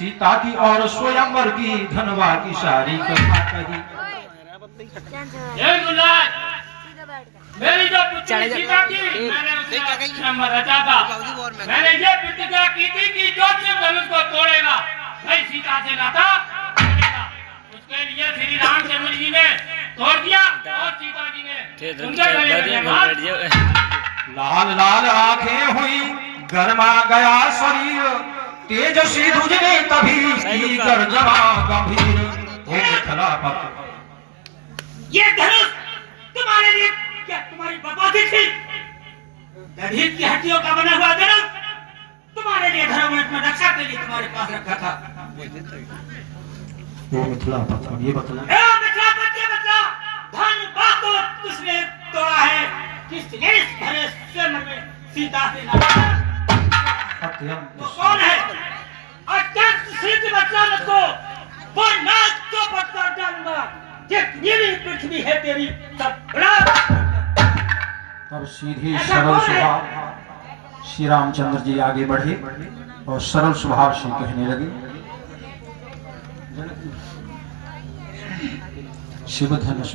सीता की और स्वयंवर की धनवा की सारी कथा कही। मेरी जो पुत्री सीता की मैंने उसका स्वयंवर रचा था। मैंने ये प्रतिज्ञा की थी कि जो शिव धनुष को तोड़ेगा वही सीता से नाता करेगा। उसके लिए श्री रामचंद्र जी ने तोड़ दिया और सीता जी ने उनके गले में लाल लाल आंखें हुई गरमा गया शरीर, तेजस्वी दुजने तभी की गर्जना गंभीर हो खिलाफत। ये धनुष तुम्हारे लिए क्या तुम्हारी बकवासी थी? गधीर की हड्डियों का बना हुआ धनुष तुम्हारे लिए धर्म में रक्षा के लिए तुम्हारे पास रखा था। वो मिथिलापत ये बतला धन बातों किसने तोड़ा है? किसने इस भरे स्वयं में सीता से लड़ा? वो कौन है? अत्यंत सिद्ध बच्चा मुझको वो नाच तो पत्थर डालूंगा। जितनी भी पृथ्वी है तेरी सब बड़ा। तब सीधी सरल स्वभाव श्री रामचंद्र जी आगे बढ़े और सरल स्वभाव से कहने लगे, शिव धनुष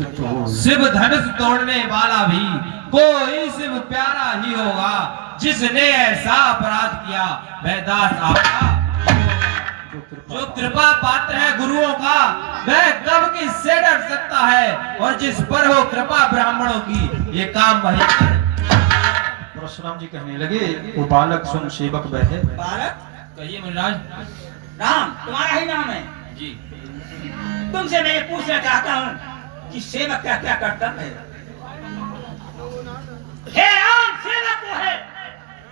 तोड़ने वाला भी कोई शिव प्यारा ही होगा। जिसने ऐसा अपराध किया वह दास आपका, जो कृपा पात्र है गुरुओं का वह कब किससे डर सकता है। और जिस पर हो कृपा ब्राह्मणों की ये काम वही करे। परशुराम जी कहने लगे, वो बालक सुन सेवक वह है। बालक कहिए मुनिराज। राम तुम्हारा ही नाम है जी। तुमसे मैं ये पूछना चाहता हूँ कि सेवक क्या क्या कर्तव्य है? हे राम, सेवक वो है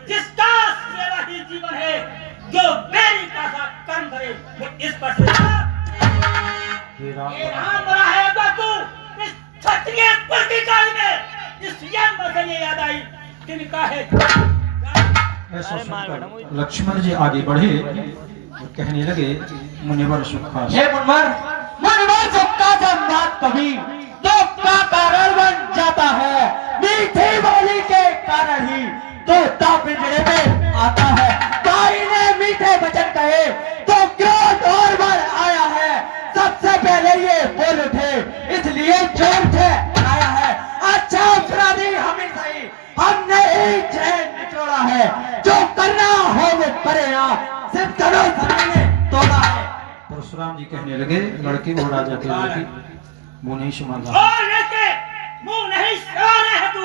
जिसका सेवा ही जीवन है, जो मेरी का कर्म करे वो इस पर से। हे राम बड़ा है अगर तू इस क्षत्रिय कुल की काल में इस यम से ये याद आई किनका है? ऐसा सुनकर लक्ष्मण जी आगे बढ़े और कहने लगे, मुनिवर सुखा। हे मुनिवर सबका सम्मान कभी तो का कारण बन जाता है। मीठी बोली के कारण ही तो पिंजरे में आता है। ताई ने मीठे वचन कहे तो क्रोध और बढ़ आया है। सबसे पहले ये बोल उठे इसलिए जोर से आया है। अच्छा अपराधी हमें सही हमने ही चैन निचोड़ा है। जो करना हो वो करे सिर्फ चलो ने तोड़ा है। परशुराम जी कहने लगे, लड़के वो राजा के लड़के मुंह नहीं संभाल रहा। मुंह नहीं संभाल रहा है तू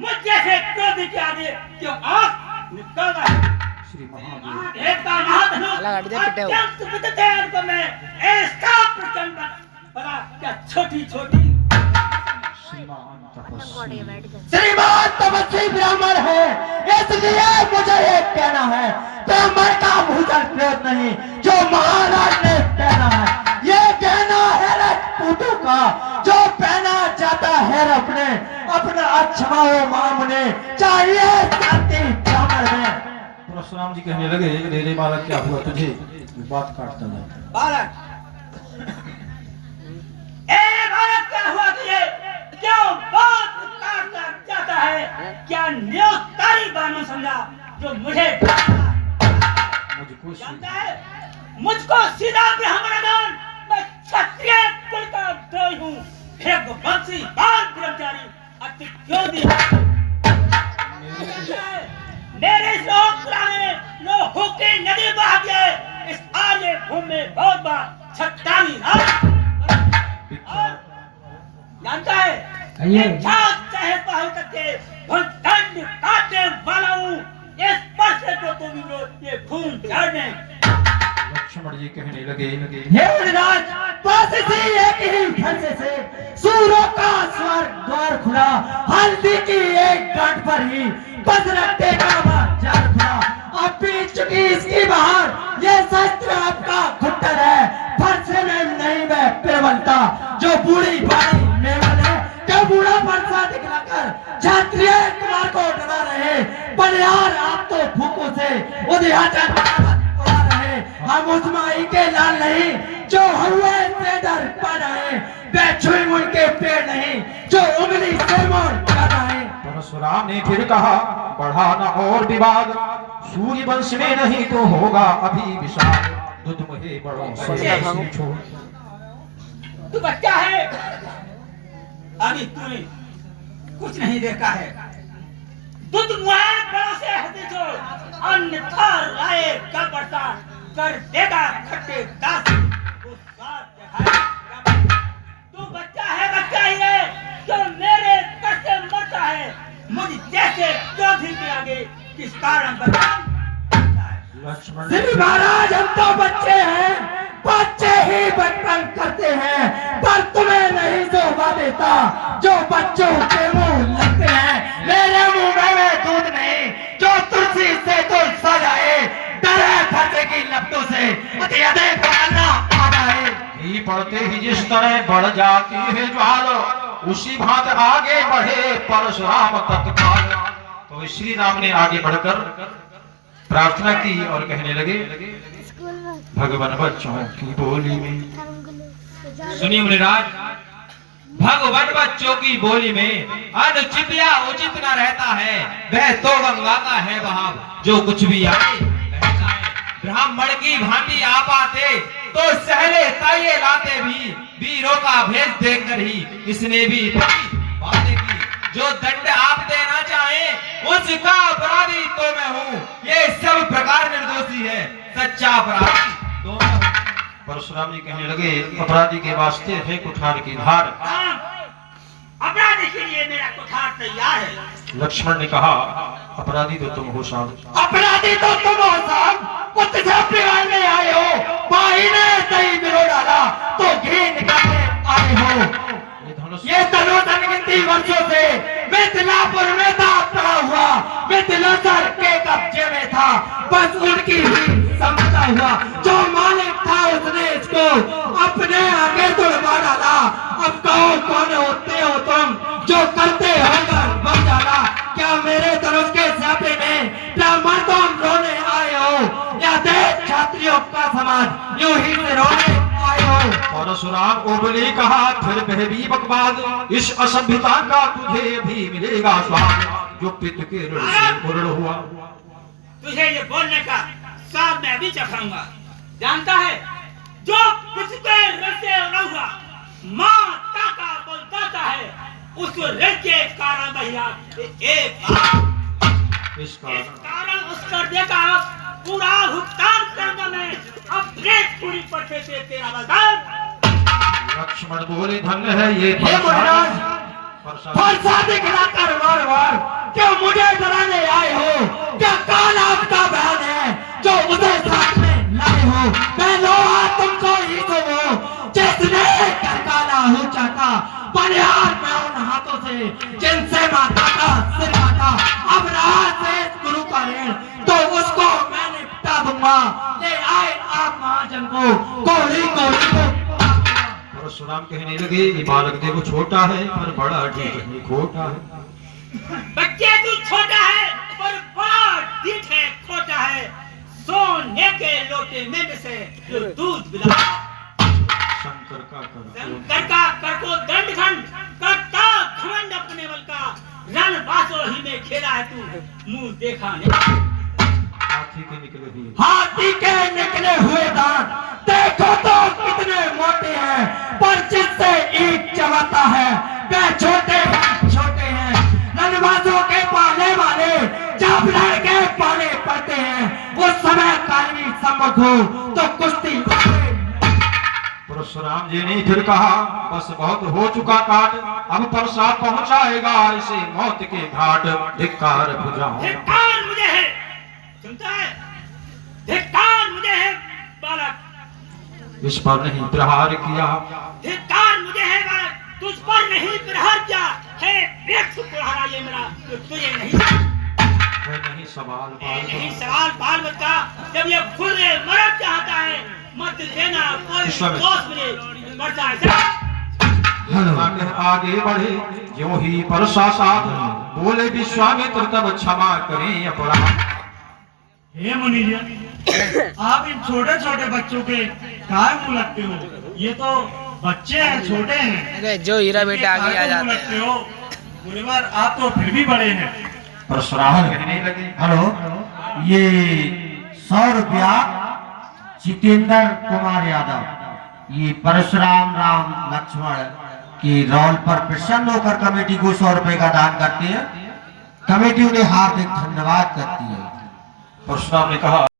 मुझ जैसे क्रोधी के आगे क्यों आंख निकाल रहा है? श्री महादेव एक का महाधनुष अत्यंत विद्यमान को मैं ऐसा प्रचंड बड़ा क्या छोटी छोटी श्रीमान तपस्वी ब्राह्मण है इसलिए मुझे ये कहना है। ब्राह्मण का भूषण क्रोध नहीं जो महाराज ने पहना है। ये कहना है राजपूतों का जो पहना जाता है अपने अपना अच्छा हो मामने चाहिए शांति ब्राह्मण में। परशुराम जी कहने लगे, रे बालक क्या हुआ तुझे? बात काटता जाता बालक बालक क्या हुआ तुझे? क्यों बात काटता जाता है? क्या न्योतारी बानो समझा जो मुझे मुझको जानता है? मुझको सीधा ब्राह्मण दान मैं क्षत्रिय कुल का द्रोही हूँ। एक वंशी बाल ब्रह्मचारी अति क्रोधी मेरे लोग पुराने लोगों की नदी बहा गए इस आर्य भूमि में बहुत बार छत्तानी जानता है? चाहे पाहु करके दंड काटने वाला हूँ। इस पर से तो तुम लोग ये खून झाड़ने। लक्ष्मण जी कहने लगे, हे मुनिराज बस इसी एक ही फंसे से सूरों का स्वर्ग द्वार खुला। हल्दी की एक गांठ पर ही बस रखते का बाजार खुला। अब बीत चुकी इसकी बहार ये शस्त्र आपका खुट्टर है। फरसे में नहीं मैं प्रबलता जो बूढ़ी बाड़ी में वाले क्या बूढ़ा परसा दिखलाकर क्षत्रिय कुमार को डरा रहे। पर यार आप तो भूखों से उदयाचल उड़ा रहे। हम उस माई के लाल नहीं जो हुए से डर पा रहे। बेछुई मुड़ के पेड़ नहीं जो उंगली से मोड़ कर रहे। परशुराम ने फिर कहा, बढ़ाना और विवाद सूर्य वंश में नहीं तो होगा अभी विषाद। दूध मुहे बड़ो तू बच्चा है, अभी तूने कुछ नहीं देखा है। दूध मुहे बड़ों से हद जो अन्यथा लाए का बढ़ता कर देगा खट्टे दास को साथ दिखाएगा। तू बच्चा है, बच्चा ही है जो मेरे दर से मरता है। मुझ जैसे क्रोधी के आगे किस कारण बदनाम लक्ष्मण श्री महाराज, हम तो बच्चे हैं, बच्चे ही बचपन करते हैं, पर तुम्हें नहीं शोभा देता जो बच्चों के मुंह लगते हैं। मेरे मुंह में दूध नहीं जो तुलसी से तुलसा जाए, डरे फंसे की लपटों से अधिक पालना आ जाए। घी पड़ते ही जिस तरह बढ़ जाती है ज्वाल, उसी भांति आगे बढ़े परशुराम तत्काल। तो श्री राम ने आगे बढ़कर प्रार्थना की और कहने लगे, भगवान बच्चों की बोली में। सुनिए मुनिराज, भगवान बच्चों की बोली में अनुचित या उचित न रहता है। वह तो गंगा का है बहाव, जो कुछ भी आए बह जाए। ब्राह्मण की भांति आप आते तो सहले ताये लाते भी, वीरों का भेष देखकर ही इसने भी बातें की। जो दंड आप देना चाहे उसका अपराधी तो मैं हूँ, ये सब प्रकार निर्दोषी है, सच्चा अपराधी तो मैं हूँ। परशुराम जी कहने लगे, अपराधी के वास्ते है कुठार की धार। अपराधी के लिए मेरा कुठार तैयार है। लक्ष्मण ने कहा, अपराधी तो तुम हो साहब। अपराधी तो तुम हो साहब, मुझसे बिगाड़ने आए हो। भाई ने दही बिरो डाला तो घी निकालने आए हो। ये धनुष अनगिनती वर्षों से मिथिलापुर में दांव पड़ा हुआ मिथिलेश्वर के कब्जे में था, बस उनकी ही समझता हुआ। जो मालिक था उसने इसको अपने आगे तुड़वा डाला। अब कहो कौन होते हो तुम जो करते हो बन डाला। क्या मेरे धनुष के स्यापे में ब्राह्मण तुम रोने आए हो, या देश छात्रियों का समाज यूं ही से रोने आए हो? परशुराम ओबले कहा, फिर वह भी बकवाद, इस असभ्यता का तुझे भी मिलेगा स्वाद, जो पितृ के ऋण से मुरड़ हुआ। तुझे ये बोलने का स्वाद मैं भी चखाऊंगा। जानता है, जो पितृ के ऋण से मुरड़ हुआ माता का बोलता है, उस ऋण के कारण भैया इस कारण उस कर्जे का पूरा भुगतान करना मैं अपने पूरी पट्टे से तेरा बलिदान। लक्ष्मण बोले, धन्य है ये फरसा दिखलाकर वार क्यों मुझे डराने आए हो? क्या काल आपका बहन है जो उसे साथ में लाए हो? मैं लोहा तुमको ही तो हो जिसने कर काला हो चाहता, बनियान में उन हाथों से जिनसे माता का सिर काटा। अब रहा से गुरु का ऋण तो उसको मैं निपटा दूंगा। ले आए आप महाजन को कोड़ी को। परशुराम कहने लगे, ये बालक देखो छोटा है पर बड़ा ठीक है, खोटा है। बच्चे तू छोटा है पर बड़ा ठीक है, खोटा है। सोने के लोटे में से जो दूध पिला शंकर का कर को दंड खंड करता घमंड अपने बल का रण बासो ही में खेला है तू। मुंह देखा नहीं, हाथी के निकले हुए दांत देखो तो कितने मोटे हैं, पर जिससे ईंट चबाता है वे छोटे हैं। रणबाजों के पाले वाले जब लड़के पाले पड़ते हैं, उस समय काली सम्मुख हो तो कुश्ती। परशुराम जी ने फिर कहा, बस बहुत हो चुका काट, अब परसा पहुंचाएगा इसे मौत के घाट। धिक्कार बुझाओ, धिक्कार मुझे है, सुनता है? धिक्कार मुझे है बालक, इस पर नहीं प्रहार किया। धिक्कार मुझे है बालक, तुझ पर नहीं प्रहार किया है। व्यर्थ प्रहारा ये मेरा तुझे नहीं सवाल बाल बच्चा। जब ये खुद मरद चाहता है मत देना कोई दोस्त मुझे मरता है। आगे बढ़े जो ही परसा साथ, बोले विश्वामित्र तब क्षमा करें अपराध। हे मुनिजी, आप इन छोटे छोटे बच्चों के काय मुंह लगते हो? ये तो बच्चे हैं, छोटे हैं। अरे जो हीरा बेटा आगे आ जाते लगते हो मुनिवर, आप तो फिर भी बड़े हैं। परशुराम कहने लगे, हेलो, ये 100 रुपया जितेंद्र कुमार यादव ये परशुराम राम लक्ष्मण की रोल पर प्रसन्न होकर कमेटी को 100 रुपए का दान करती है। कमेटी उन्हें हार्दिक धन्यवाद करती है। परशुराम ने कहा